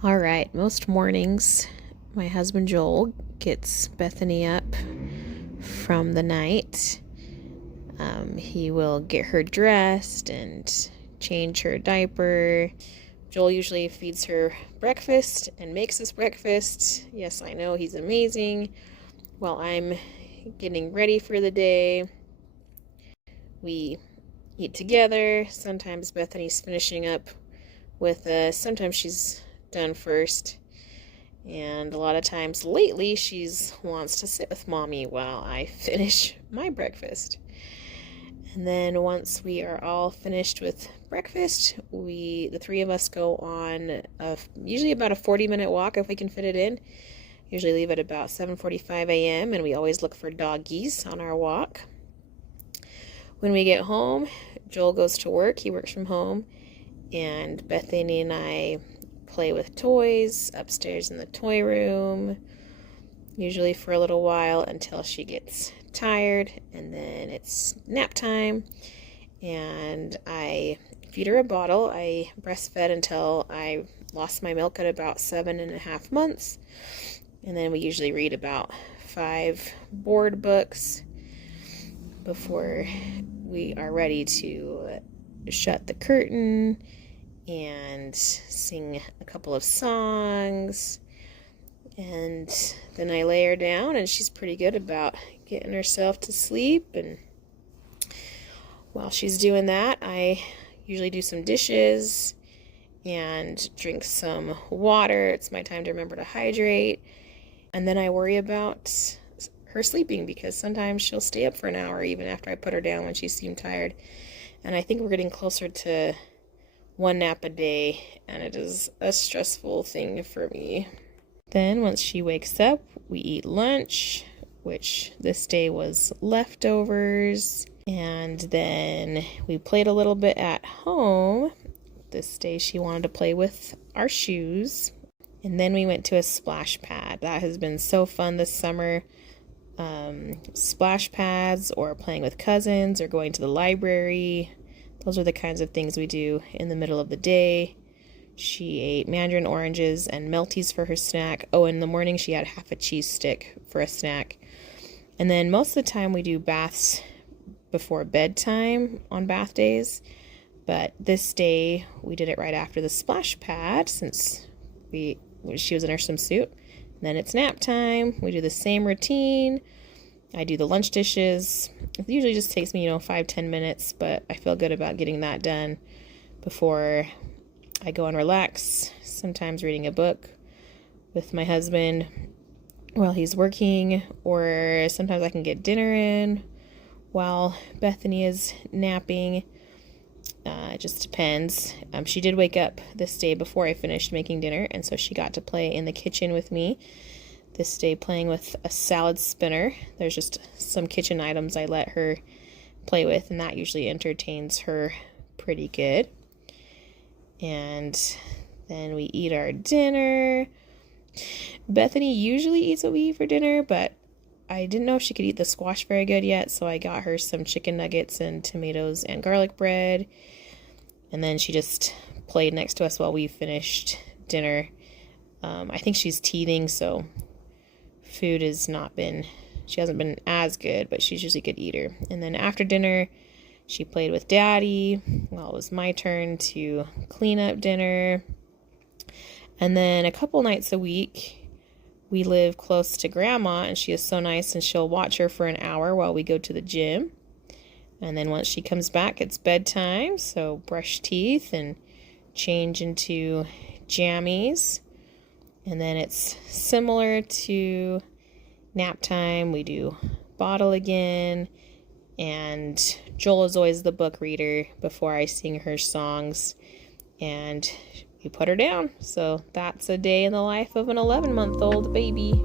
All right, most mornings, my husband Joel gets Bethany up from the night. He will get her dressed and change her diaper. Joel usually feeds her breakfast and makes us breakfast. Yes, I know, he's amazing. While I'm getting ready for the day, we eat together. Sometimes Bethany's finishing up with us. Sometimes she's done first. And a lot of times lately, she's wants to sit with mommy while I finish my breakfast. And then once we are all finished with breakfast, the three of us go on usually about a 40-minute walk if we can fit it in. Usually leave at about 7:45 a.m. and we always look for doggies on our walk. When we get home, Joel goes to work. He works from home, and Bethany and I play with toys upstairs in the toy room, usually for a little while until she gets tired, and then it's nap time, and I feed her a bottle. I breastfed until I lost my milk at about 7.5 months, and then we usually read about 5 board books before we are ready to shut the curtain and sing a couple of songs. And then I lay her down, and she's pretty good about getting herself to sleep. And while she's doing that, I usually do some dishes and drink some water. It's my time to remember to hydrate. And then I worry about her sleeping, because sometimes she'll stay up for an hour even after I put her down when she seemed tired. And I think we're getting closer to 1 nap a day, and it is a stressful thing for me. Then once she wakes up, we eat lunch, which this day was leftovers, and then we played a little bit at home. This day she wanted to play with our shoes, and then we went to a splash pad. That has been so fun this summer. Splash pads, or playing with cousins, or going to the library. Those are the kinds of things we do in the middle of the day. She ate mandarin oranges and Melties for her snack. Oh, in the morning she had half a cheese stick for a snack. And then most of the time we do baths before bedtime on bath days. But this day we did it right after the splash pad, since she was in her swimsuit. And then it's nap time. We do the same routine. I do the lunch dishes. It usually just takes me, 5-10 minutes, but I feel good about getting that done before I go and relax. Sometimes reading a book with my husband while he's working, or sometimes I can get dinner in while Bethany is napping. It just depends. She did wake up this day before I finished making dinner, and so she got to play in the kitchen with me this day, playing with a salad spinner. There's just some kitchen items I let her play with, and that usually entertains her pretty good. And then we eat our dinner. Bethany usually eats what we eat for dinner, but I didn't know if she could eat the squash very good yet, so I got her some chicken nuggets and tomatoes and garlic bread. And then she just played next to us while we finished dinner. I think she's teething, so food she hasn't been as good, but she's usually a good eater. And then after dinner, she played with Daddy while it was my turn to clean up dinner. And then a couple nights a week, we live close to Grandma, and she is so nice, and she'll watch her for an hour while we go to the gym. And then once she comes back, it's bedtime, so brush teeth and change into jammies. And then it's similar to nap time. We do bottle again, and Joel is always the book reader before I sing her songs, and we put her down. So that's a day in the life of an 11-month-old baby.